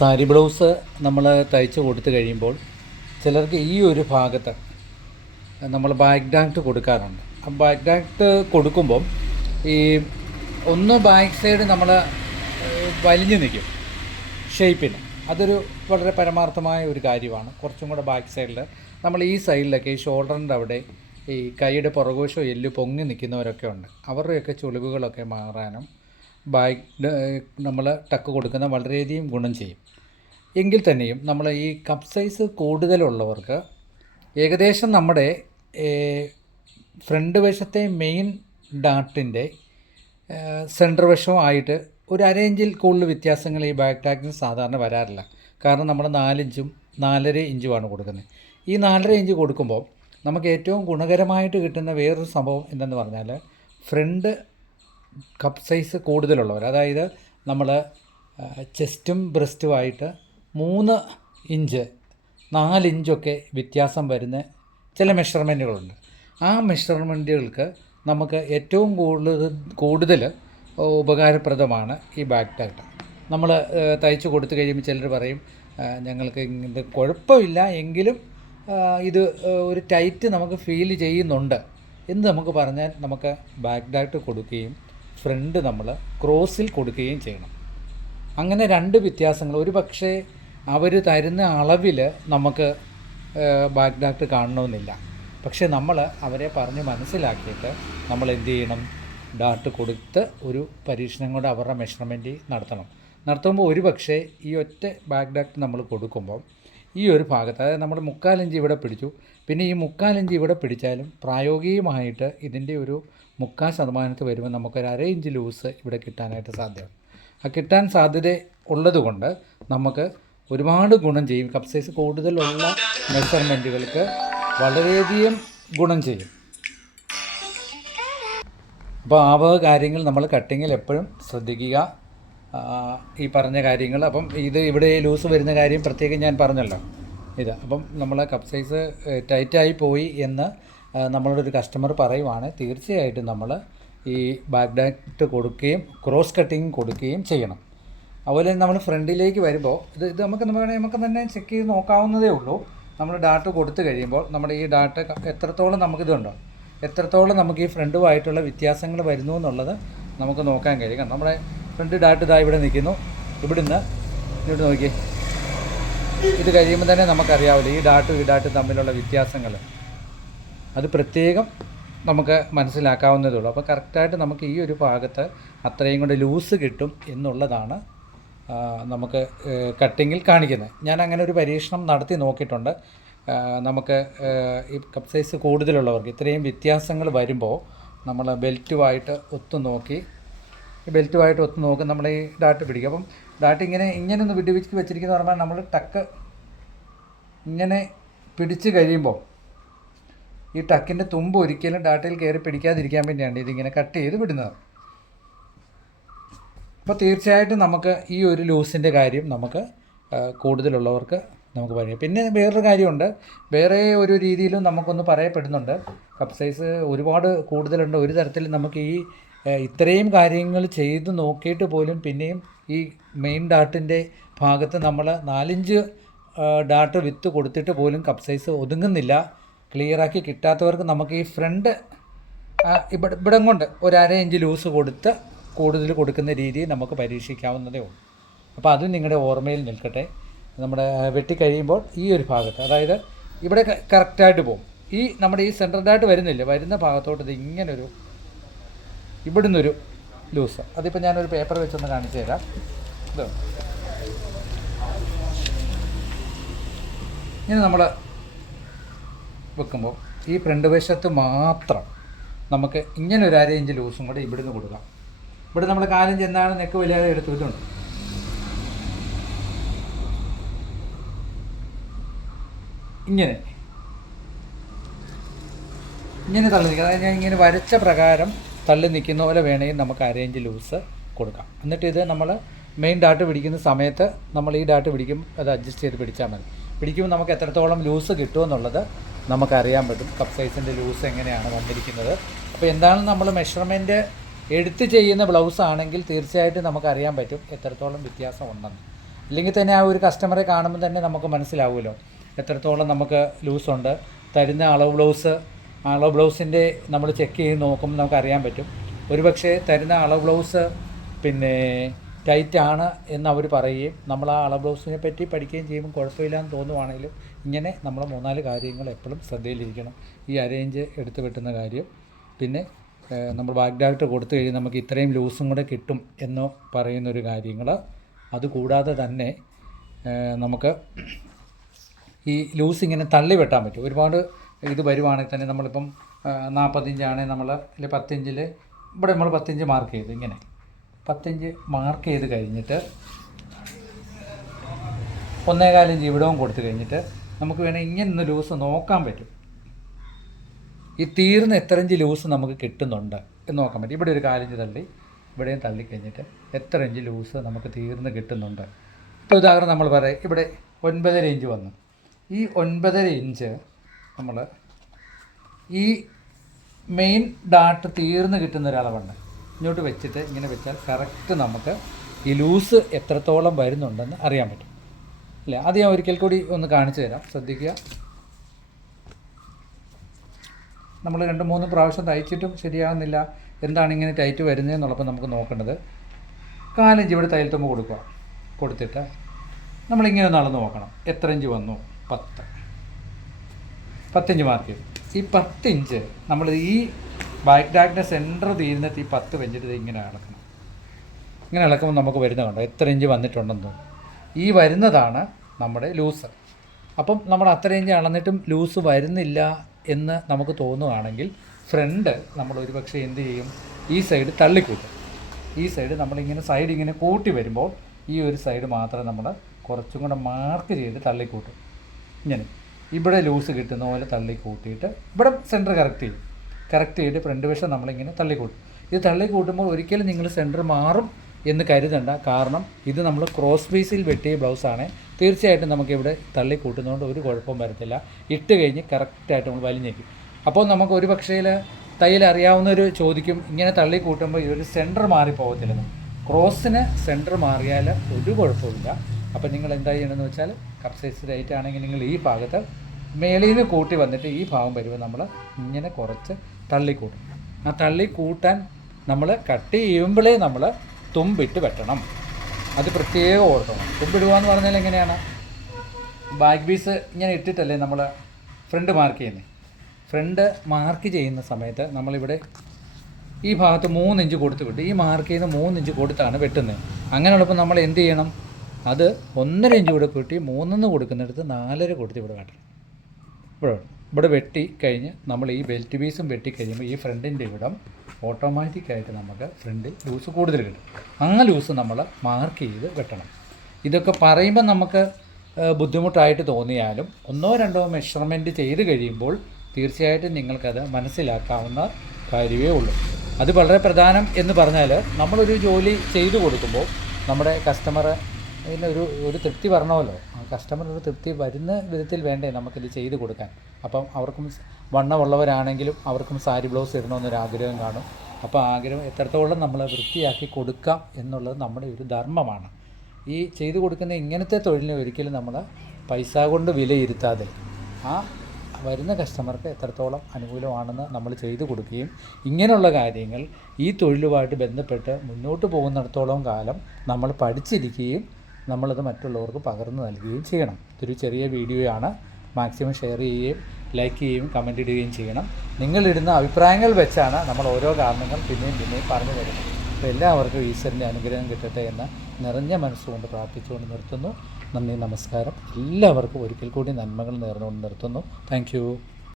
Sari blouse നമ്മൾ തയ്ച്ച് കൊടുത്തു കഴിയുമ്പോൾ ചിലർക്ക് ഈ ഒരു ഭാഗത്ത് നമ്മൾ ബാക്ക് ഡാക്ട് കൊടുക്കാറുണ്ട്. ആ ബാക്ക് ഡാക്ട് കൊടുക്കുമ്പം ഈ ഒന്ന് ബാക്ക് സൈഡ് നമ്മൾ വലിഞ്ഞു നിൽക്കും. ഷേപ്പിന് അതൊരു വളരെ പരമാർത്ഥമായ ഒരു കാര്യമാണ്. കുറച്ചും കൂടെ ബാക്ക് സൈഡിൽ നമ്മൾ ഈ സൈഡിലൊക്കെ ഈ ഷോൾഡറിന്റെ അവിടെ ഈ കൈയുടെ പുറകോശോ എല്ല് പൊങ്ങി നിൽക്കുന്നവരൊക്കെ ഉണ്ട്. അവരുടെയൊക്കെ ചുളിവുകളൊക്കെ മാറാനും ബാക്ക് നമ്മൾ ടക്ക് കൊടുക്കുന്ന വളരെയധികം ഗുണം ചെയ്യും. എങ്കിൽ തന്നെയും നമ്മൾ ഈ കപ്പ് സൈസ് കൂടുതലുള്ളവർക്ക് ഏകദേശം നമ്മുടെ ഫ്രണ്ട് വശത്തെ മെയിൻ ഡാട്ടിന്റെ സെന്റർ ആയിട്ട് ഒരു അരയിഞ്ചിൽ കൂടുതൽ വ്യത്യാസങ്ങൾ ഈ ബാക്ക് ടാക്കിന് സാധാരണ വരാറില്ല. കാരണം നമ്മൾ നാലിഞ്ചും നാലര ഇഞ്ചുമാണ് കൊടുക്കുന്നത്. ഈ നാലര ഇഞ്ച് കൊടുക്കുമ്പോൾ നമുക്ക് ഏറ്റവും ഗുണകരമായിട്ട് കിട്ടുന്ന വേറൊരു സംഭവം എന്തെന്ന് പറഞ്ഞാൽ ഫ്രണ്ട് കപ്പ് സൈസ് കൂടുതലുള്ളവർ അതായത് നമ്മൾ ചെസ്റ്റും ബ്രസ്റ്റുമായിട്ട് മൂന്ന് ഇഞ്ച് നാലിഞ്ചൊക്കെ വ്യത്യാസം വരുന്ന ചില മെഷർമെന്റുകളുണ്ട്. ആ മെഷർമെന്റുകൾക്ക് നമുക്ക് ഏറ്റവും കൂടുതൽ കൂടുതൽ ഉപകാരപ്രദമാണ് ഈ ബാക്ക് ടാക്ട് നമ്മൾ തയ്ച്ച് കൊടുത്തു കഴിയുമ്പോൾ ചിലർ പറയും ഞങ്ങൾക്ക് ഇത് കുഴപ്പമില്ല എങ്കിലും ഇത് ഒരു ടൈറ്റ് നമുക്ക് ഫീൽ ചെയ്യുന്നുണ്ട് എന്ന് നമുക്ക് പറഞ്ഞാൽ നമുക്ക് ബാക്ക് ഡാക്ട് കൊടുക്കുകയും ഫ്രണ്ട് നമ്മൾ ക്രോസിൽ കൊടുക്കുകയും ചെയ്യണം. അങ്ങനെ രണ്ട് വ്യത്യാസങ്ങൾ. ഒരു പക്ഷേ അവർ തരുന്ന അളവിൽ നമുക്ക് ബാക്ക് ഡാക്ട് കാണണമെന്നില്ല. പക്ഷെ നമ്മൾ അവരെ പറഞ്ഞ് മനസ്സിലാക്കിയിട്ട് നമ്മൾ എന്ത് ചെയ്യണം? ഡാട്ട് കൊടുത്ത് ഒരു പരീക്ഷണം കൊണ്ട് അവരുടെ മെഷർമെന്റ് നടത്തണം. നടത്തുമ്പോൾ ഒരു പക്ഷേ ഈ ഒറ്റ ബാക്ക് ഡാക്ട് നമ്മൾ കൊടുക്കുമ്പോൾ ഈ ഒരു ഭാഗത്ത് അതായത് നമ്മൾ മുക്കാലിഞ്ച് ഇവിടെ പിടിച്ചു. പിന്നെ ഈ മുക്കാലിഞ്ച് ഇവിടെ പിടിച്ചാലും പ്രായോഗികമായിട്ട് ഇതിന്റെ ഒരു മുക്കാൽ ശതമാനത്ത് വരുമ്പോൾ നമുക്കൊരു അര ഇഞ്ച് ലൂസ് ഇവിടെ കിട്ടാനായിട്ട് സാധ്യമാണ് ആ കിട്ടാൻ സാധ്യത ഉള്ളതുകൊണ്ട് നമുക്ക് ഒരുപാട് ഗുണം ചെയ്യും. കപ്പ് സൈസ് കൂടുതലുള്ള മെഷർമെന്റുകൾക്ക് വളരെയധികം ഗുണം ചെയ്യും. അപ്പോൾ ആ വക കാര്യങ്ങൾ നമ്മൾ കട്ടിങ്ങിൽ എപ്പോഴും ശ്രദ്ധിക്കുക. ഈ പറഞ്ഞ കാര്യങ്ങൾ. അപ്പം ഇത് ഇവിടെ ലൂസ് വരുന്ന കാര്യം പ്രത്യേകം ഞാൻ പറഞ്ഞല്ലോ. ഇത് അപ്പം നമ്മൾ കപ്പ് സൈസ് ടൈറ്റായി പോയി എന്ന് ഒരു കസ്റ്റമർ പറയുവാണ്. തീർച്ചയായിട്ടും നമ്മൾ ഈ ബാക്ക് ഡാക്ട് കൊടുക്കുകയും ക്രോസ് കട്ടിങ് കൊടുക്കുകയും ചെയ്യണം. അതുപോലെ നമ്മൾ ഫ്രണ്ടിലേക്ക് വരുമ്പോൾ ഇത് ഇത് നമുക്ക് നമുക്ക് നമുക്ക് തന്നെ ചെക്ക് ചെയ്ത് നോക്കാവുന്നതേ ഉള്ളൂ. നമ്മൾ ഡാറ്റ കൊടുത്തു കഴിയുമ്പോൾ നമ്മുടെ ഈ ഡാറ്റ എത്രത്തോളം നമുക്കിതുണ്ടോ എത്രത്തോളം നമുക്ക് ഈ ഫ്രണ്ടുമായിട്ടുള്ള വ്യത്യാസങ്ങൾ വരുന്നു എന്നുള്ളത് നമുക്ക് നോക്കാൻ കഴിയും കാരണം നമ്മുടെ ഫ്രണ്ട് ഡാറ്റ് ഇതാ ഇവിടെ നിൽക്കുന്നു. ഇവിടുന്ന് ഇങ്ങോട്ട് നോക്കി ഇത് കഴിയുമ്പോൾ തന്നെ നമുക്കറിയാവില്ല ഈ ഡാട്ടും ഈ ഡാട്ടും തമ്മിലുള്ള വ്യത്യാസങ്ങൾ. അത് പ്രത്യേകം നമുക്ക് മനസ്സിലാക്കാവുന്നതേ ഉള്ളൂ. അപ്പോൾ കറക്റ്റായിട്ട് നമുക്ക് ഈ ഒരു ഭാഗത്ത് അത്രയും കൂടെ ലൂസ് കിട്ടും എന്നുള്ളതാണ് നമുക്ക് കട്ടിങ്ങിൽ കാണിക്കുന്നത് ഞാൻ അങ്ങനെ ഒരു പരീക്ഷണം നടത്തി നോക്കിയിട്ടുണ്ട്. നമുക്ക് ഈ കപ്പ് സൈസ് കൂടുതലുള്ളവർക്ക് ഇത്രയും വ്യത്യാസങ്ങൾ വരുമ്പോൾ നമ്മൾ ബെൽറ്റുമായിട്ട് ഒത്തു നോക്കി ബെൽറ്റുമായിട്ട് ഒത്തു നോക്കി നമ്മൾ ഈ ഡാട്ട് പിടിക്കും. അപ്പം ഡാട്ട് ഇങ്ങനെ ഇങ്ങനെ ഒന്ന് വിടുവിച്ച് വെച്ചിരിക്കുന്ന പറഞ്ഞാൽ നമ്മൾ ടക്ക് ഇങ്ങനെ പിടിച്ച് കഴിയുമ്പോൾ ഈ ടക്കിന്റെ തുമ്പ് ഒരിക്കലും ഡാറ്റയിൽ കയറി പിടിക്കാതിരിക്കാൻ വേണ്ടിയാണ് ഇതിങ്ങനെ കട്ട് ചെയ്ത് വിടുന്നത്. അപ്പോൾ തീർച്ചയായിട്ടും നമുക്ക് ഈ ഒരു ലൂസിന്റെ കാര്യം നമുക്ക് കൂടുതലുള്ളവർക്ക് നമുക്ക് പറയാം. പിന്നെ വേറൊരു കാര്യമുണ്ട്. വേറെ ഒരു രീതിയിലും നമുക്കൊന്ന് പറയപ്പെടുന്നുണ്ട്. കപ്പ് സൈസ് ഒരുപാട് കൂടുതലുണ്ട്. ഒരു തരത്തിൽ നമുക്ക് ഈ ഇത്രയും കാര്യങ്ങൾ ചെയ്ത് നോക്കിയിട്ട് പോലും പിന്നെയും ഈ മെയിൻ ഡാട്ടിന്റെ ഭാഗത്ത് നമ്മൾ നാലഞ്ച് ഡാട്ട് വിത്ത് കൊടുത്തിട്ട് പോലും കപ്പ് സൈസ് ഒതുങ്ങുന്നില്ല. ക്ലിയറാക്കി കിട്ടാത്തവർക്ക് നമുക്ക് ഈ ഫ്രണ്ട് ഇവിടെ ഇവിടം കൊണ്ട് ഒരു അര ഇഞ്ച് ലൂസ് കൊടുത്ത് കൂടുതൽ കൊടുക്കുന്ന രീതി നമുക്ക് പരീക്ഷിക്കാവുന്നതേ ഉള്ളൂ. അപ്പോൾ അതും നിങ്ങളുടെ ഓർമ്മയിൽ നിൽക്കട്ടെ. നമ്മുടെ വെട്ടി കഴിയുമ്പോൾ ഈ ഒരു ഭാഗത്ത് അതായത് ഇവിടെ കറക്റ്റായിട്ട് പോകും. ഈ നമ്മുടെ ഈ സെൻട്രലായിട്ട് വരുന്നില്ല? വരുന്ന ഭാഗത്തോട്ട് ഇത് ഇങ്ങനൊരു ഇവിടുന്നൊരു ലൂസ്. അതിപ്പോൾ ഞാനൊരു പേപ്പർ വെച്ചൊന്ന് കാണിച്ചു തരാം. ഇത്. ഇനി നമ്മൾ വെക്കുമ്പോൾ ഈ ഫ്രണ്ട് വശത്ത് മാത്രം നമുക്ക് ഇങ്ങനെ ഒരു അര ഇഞ്ച് ലൂസും കൂടെ ഇവിടുന്ന് കൊടുക്കാം. ഇവിടെ നമ്മൾ കാലം ചെന്നാണ് നെക്ക് വലിയാതെ എടുത്തു ഇതുണ്ട് ഇങ്ങനെ. ഇങ്ങനെ തള്ളി നിൽക്കുക. അതായത് ഞാൻ ഇങ്ങനെ വരച്ച പ്രകാരം തള്ളി നിൽക്കുന്ന പോലെ വേണമെങ്കിൽ നമുക്ക് അരേഞ്ച് ലൂസ് കൊടുക്കാം. എന്നിട്ട് ഇത് നമ്മൾ മെയിൻ ഡാട്ട് പിടിക്കുന്ന സമയത്ത് നമ്മൾ ഈ ഡാട്ട് പിടിക്കും അത് അഡ്ജസ്റ്റ് ചെയ്ത് പിടിച്ചാൽ മതി. പിടിക്കുമ്പോൾ നമുക്ക് എത്രത്തോളം ലൂസ് കിട്ടുമെന്നുള്ളത് നമുക്കറിയാൻ പറ്റും. കപ്പ് സൈസിന്റെ ലൂസ് എങ്ങനെയാണ് വന്നിരിക്കുന്നത്. അപ്പോൾ എന്താണ് നമ്മൾ മെഷർമെന്റ് എടുത്ത് ചെയ്യുന്ന ബ്ലൗസ് ആണെങ്കിൽ തീർച്ചയായിട്ടും നമുക്കറിയാൻ പറ്റും എത്രത്തോളം വ്യത്യാസം ഉണ്ടെന്ന്. അല്ലെങ്കിൽ തന്നെ ആ ഒരു കസ്റ്റമറെ കാണുമ്പോൾ തന്നെ നമുക്ക് മനസ്സിലാവുമല്ലോ എത്രത്തോളം നമുക്ക് ലൂസുണ്ട് തരുന്ന അളവ് ബ്ലൗസ് അളവ് ബ്ലൗസിന്റെ നമ്മൾ ചെക്ക് ചെയ്ത് നോക്കുമ്പോൾ നമുക്കറിയാൻ പറ്റും. ഒരുപക്ഷെ തരുന്ന അളവ് ബ്ലൗസ് പിന്നെ ടൈറ്റാണ് എന്ന് അവർ പറയുകയും നമ്മൾ ആ അളവ് ബ്ലൗസിനെ പറ്റി പഠിക്കുകയും ചെയ്യുമ്പോൾ കുഴപ്പമില്ല എന്ന് തോന്നുവാണെങ്കിലും ഇങ്ങനെ നമ്മൾ മൂന്നാൽ കാര്യങ്ങൾ എപ്പോഴും ശ്രദ്ധയിലിരിക്കണം. ഈ അരേഞ്ച് എടുത്തു വെട്ടുന്ന കാര്യം. പിന്നെ നമ്മൾ വാഗ്ദായിട്ട് കൊടുത്തു കഴിഞ്ഞാൽ നമുക്ക് ഇത്രയും ലൂസും കൂടെ കിട്ടും എന്ന് പറയുന്നൊരു കാര്യങ്ങൾ. അതുകൂടാതെ തന്നെ നമുക്ക് ഈ ലൂസ് ഇങ്ങനെ തള്ളി വെട്ടാൻ പറ്റും. ഒരുപാട് ഇത് വരുവാണെങ്കിൽ തന്നെ നമ്മളിപ്പം നാൽപ്പത്തിയഞ്ചാണെങ്കിൽ നമ്മൾ അല്ലെങ്കിൽ പത്തിഞ്ചിൽ ഇവിടെ നമ്മൾ പത്തിഞ്ച് മാർക്ക് ചെയ്ത് ഇങ്ങനെ. പത്തിഞ്ച് മാർക്ക് ചെയ്ത് കഴിഞ്ഞിട്ട് ഒന്നേകാലഞ്ച് ഇവിടവും കൊടുത്തു കഴിഞ്ഞിട്ട് നമുക്ക് വേണമെങ്കിൽ ഇങ്ങനെ ഒന്ന് ലൂസ് നോക്കാൻ പറ്റും. ഈ തീർന്ന എത്ര ഇഞ്ച് ലൂസ് നമുക്ക് കിട്ടുന്നുണ്ട് എന്ന് നോക്കാൻ പറ്റും. ഇവിടെ ഒരു കാലിഞ്ച് തള്ളി ഇവിടെയും തള്ളി കഴിഞ്ഞിട്ട് എത്ര ഇഞ്ച് ലൂസ് നമുക്ക് തീർന്ന് കിട്ടുന്നുണ്ട്. ഇപ്പോൾ ഉദാഹരണം നമ്മൾ പറയാം. ഇവിടെ ഒൻപതര ഇഞ്ച് വന്നു. ഈ ഒൻപതര ഇഞ്ച് നമ്മൾ ഈ മെയിൻ ഡാട്ട് തീർന്ന് കിട്ടുന്ന ഒരളവുണ്ട് ഇങ്ങോട്ട് വെച്ചിട്ട് ഇങ്ങനെ വെച്ചാൽ കറക്റ്റ് നമുക്ക് ഈ ലൂസ് എത്രത്തോളം വരുന്നുണ്ടെന്ന് അറിയാൻ പറ്റും. അല്ലേ? അത് ഞാൻ ഒരിക്കൽ കൂടി ഒന്ന് കാണിച്ചു തരാം. ശ്രദ്ധിക്കുക. നമ്മൾ രണ്ട് മൂന്ന് പ്രാവശ്യം തയ്ച്ചിട്ടും ശരിയാകുന്നില്ല എന്താണ് ഇങ്ങനെ ടൈറ്റ് വരുന്നത് എന്നുള്ളപ്പോൾ നമുക്ക് നോക്കേണ്ടത് കാലഞ്ച് ഇവിടെ തയ്യൽ തുമ്പ് കൊടുക്കുക. കൊടുത്തിട്ട് നമ്മളിങ്ങനെ ഒന്ന് അളന്ന് നോക്കണം. എത്ര ഇഞ്ച് വന്നു? പത്ത്. പത്തിഞ്ച് മാർക്ക് ഈ പത്തിഞ്ച് നമ്മൾ ഈ ബാക്ക് ഡാക്കിന്റെ സെന്റർ തീരുന്നിട്ട് ഈ പത്ത് വെഞ്ചിട്ട് ഇങ്ങനെ അളക്കണം. ഇങ്ങനെ ഇളക്കുമ്പോൾ നമുക്ക് വരുന്ന കണ്ടോ? എത്ര ഇഞ്ച് വന്നിട്ടുണ്ടെന്ന്. ഈ വരുന്നതാണ് നമ്മുടെ ലൂസ് അപ്പം നമ്മൾ അത്ര ഇഞ്ച് അളന്നിട്ടും ലൂസ് വരുന്നില്ല എന്ന് നമുക്ക് തോന്നുകയാണെങ്കിൽ ഫ്രണ്ട് നമ്മൾ ഒരുപക്ഷെ എന്ത് ചെയ്യും? ഈ സൈഡ് തള്ളിക്കൂട്ടും. ഈ സൈഡ് നമ്മളിങ്ങനെ സൈഡ് ഇങ്ങനെ കൂട്ടി വരുമ്പോൾ ഈ ഒരു സൈഡ് മാത്രം നമ്മൾ കുറച്ചും കൂടെ മാർക്ക് ചെയ്ത് തള്ളിക്കൂട്ടും. ഇങ്ങനെ. ഇവിടെ ലൂസ് കിട്ടുന്ന പോലെ തള്ളി കൂട്ടിയിട്ട് ഇവിടെ സെന്റർ കറക്റ്റ് ചെയ്യും. കറക്റ്റ് ചെയ്തിട്ട് ഫ്രണ്ട് വശം നമ്മളിങ്ങനെ തള്ളിക്കൂട്ടും. ഇത് തള്ളിക്കൂട്ടുമ്പോൾ ഒരിക്കലും നിങ്ങൾ സെന്റർ മാറും എന്ന് കരുതണ്ട. കാരണം ഇത് നമ്മൾ ക്രോസ് പീസിൽ വെട്ടിയ ബ്ലൗസാണ് തീർച്ചയായിട്ടും നമുക്കിവിടെ തള്ളി കൂട്ടുന്നതുകൊണ്ട് ഒരു കുഴപ്പവും വരത്തില്ല. ഇട്ട് കഴിഞ്ഞ് കറക്റ്റായിട്ട് നമ്മൾ വലിഞ്ഞേക്കും അപ്പോൾ നമുക്ക് ഒരു പക്ഷേ തയ്യൽ അറിയാവുന്നവർ ചോദിക്കും ഇങ്ങനെ തള്ളി കൂട്ടുമ്പോൾ ഇതൊരു സെന്റർ മാറിപ്പോകത്തില്ലെന്ന്. ക്രോസിന് സെന്റർ മാറിയാൽ ഒരു കുഴപ്പമില്ല അപ്പോൾ നിങ്ങൾ എന്താ ചെയ്യണമെന്ന് വെച്ചാൽ കപ്പ് സൈസ് റേറ്റ് ആണെങ്കിൽ നിങ്ങൾ ഈ ഭാഗത്ത് മേളിൽ നിന്ന് കൂട്ടി വന്നിട്ട് ഈ ഭാഗം വരുമ്പോൾ നമ്മൾ ഇങ്ങനെ കുറച്ച് തള്ളി കൂട്ടും ആ തള്ളി കൂട്ടാൻ നമ്മൾ കട്ട് ചെയ്യുമ്പോഴേ നമ്മൾ തുമ്പിട്ട് വെട്ടണം. അത് പ്രത്യേകം ഓർക്കണം. തുമ്പിടുക എന്ന് പറഞ്ഞാൽ എങ്ങനെയാണ്? ബാക്ക് പീസ് ഇങ്ങനെ ഇട്ടിട്ടല്ലേ നമ്മൾ ഫ്രണ്ട് മാർക്ക് ചെയ്യുന്നത് ഫ്രണ്ട് മാർക്ക് ചെയ്യുന്ന സമയത്ത് നമ്മളിവിടെ ഈ ഭാഗത്ത് മൂന്നിഞ്ച് കൊടുത്ത് വിട്ട് ഈ മാർക്ക് ചെയ്യുന്ന മൂന്നിഞ്ച് കൊടുത്താണ് വെട്ടുന്നത് അങ്ങനെയുള്ളപ്പോൾ നമ്മൾ എന്ത് ചെയ്യണം? അത് ഒന്നര ഇഞ്ച് കൂടെ കൂട്ടി മൂന്നെന്ന് കൊടുക്കുന്നിടത്ത് നാലര കൊടുത്ത് ഇവിടെ വെട്ടണം. ഇവിടെ ഇവിടെ വെട്ടി കഴിഞ്ഞ് നമ്മൾ ഈ ബെൽറ്റ് പീസും വെട്ടി കഴിയുമ്പോൾ ഈ ഫ്രണ്ടിന്റെ ഇവിടം ഓട്ടോമാറ്റിക്കായിട്ട് നമുക്ക് ഫ്രണ്ടിൽ ലൂസ് കൂടുതൽ കിട്ടും. ആ ലൂസ് നമ്മൾ മാർക്ക് ചെയ്ത് വെട്ടണം. ഇതൊക്കെ പറയുമ്പോൾ നമുക്ക് ബുദ്ധിമുട്ടായിട്ട് തോന്നിയാലും ഒന്നോ രണ്ടോ മെഷർമെന്റ് ചെയ്ത് കഴിയുമ്പോൾ തീർച്ചയായിട്ടും നിങ്ങൾക്കത് മനസ്സിലാക്കാവുന്ന കാര്യമേ ഉള്ളൂ. അത് വളരെ പ്രധാനം എന്ന് പറഞ്ഞാൽ നമ്മളൊരു ജോലി ചെയ്തു കൊടുക്കുമ്പോൾ നമ്മുടെ കസ്റ്റമർ ഒരു ഒരു തൃപ്തി പറഞ്ഞല്ലോ ആ കസ്റ്റമർ ഒരു തൃപ്തി വരുന്ന വിധത്തിൽ വേണ്ടേ നമുക്കിത് ചെയ്ത് കൊടുക്കാൻ. അപ്പം അവർക്കും വണ്ണമുള്ളവരാണെങ്കിലും അവർക്കും സാരി ബ്ലൗസ് ഇടണമെന്നൊരു ആഗ്രഹം കാണും. അപ്പോൾ ആഗ്രഹം എത്രത്തോളം നമ്മൾ വൃത്തിയാക്കി കൊടുക്കാം എന്നുള്ളത് നമ്മുടെ ഒരു ധർമ്മമാണ്. ഈ ചെയ്തു കൊടുക്കുന്ന ഇങ്ങനത്തെ തൊഴിലിനെ ഒരിക്കലും നമ്മൾ പൈസ കൊണ്ട് വിലയിരുത്താതെ ആ വരുന്ന കസ്റ്റമർക്ക് എത്രത്തോളം അനുകൂലമാണെന്ന് നമ്മൾ ചെയ്തു കൊടുക്കുകയും ഇങ്ങനെയുള്ള കാര്യങ്ങൾ ഈ തൊഴിലുമായിട്ട് ബന്ധപ്പെട്ട് മുന്നോട്ട് പോകുന്നിടത്തോളം കാലം നമ്മൾ പഠിച്ചിരിക്കുകയും നമ്മളത് മറ്റുള്ളവർക്ക് പകർന്നു നൽകുകയും ചെയ്യണം. ഇതൊരു ചെറിയ വീഡിയോയാണ്. മാക്സിമം ഷെയർ ചെയ്യുകയും ലൈക്ക് ചെയ്യുകയും കമന്റ് ഇടുകയും ചെയ്യണം. നിങ്ങളിടുന്ന അഭിപ്രായങ്ങൾ വെച്ചാണ് നമ്മൾ ഓരോ കാരണങ്ങൾ പിന്നെയും പിന്നെയും പറഞ്ഞു തരുന്നത് അപ്പോൾ എല്ലാവർക്കും ഈശ്വരന്റെ അനുഗ്രഹം കിട്ടട്ടെ എന്ന് നിറഞ്ഞ മനസ്സുകൊണ്ട് പ്രാർത്ഥിച്ചുകൊണ്ട് നിർത്തുന്നു. നന്ദി നമസ്കാരം. എല്ലാവർക്കും ഒരിക്കൽ കൂടി നന്മകൾ നേർന്നുകൊണ്ട് നിർത്തുന്നു. താങ്ക്